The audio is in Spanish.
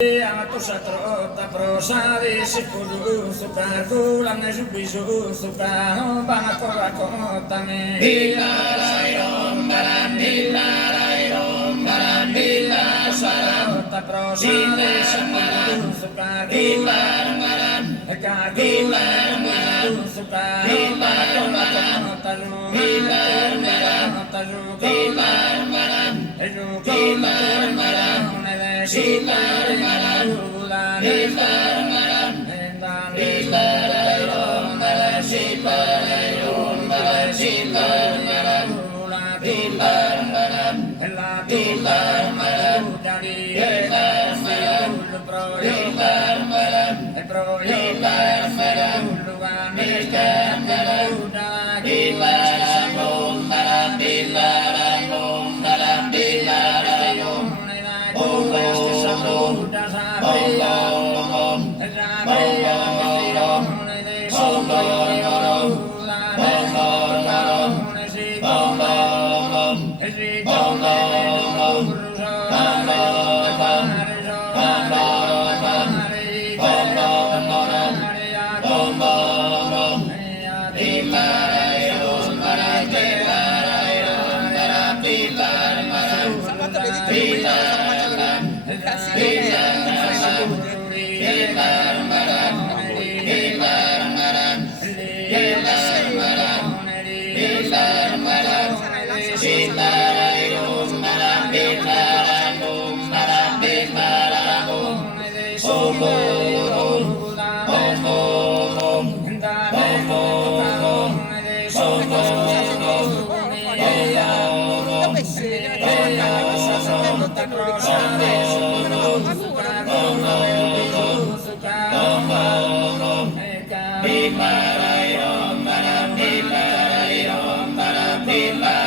Amato satrota prosade se kudu suka kulang bisu suka bana kora kota me hilalayom baran hila satrota prosade se kudu suka hilaran kagulan suka bana kora kota lu hilaran talu hilaran hilaran Silar malam bulan silar malam endan silar malam silar malam silar malam bulan silar malam silar malam dari silar malam pro silar malam pro silar malam luan silar malam udah silar malam silar malam silar Bima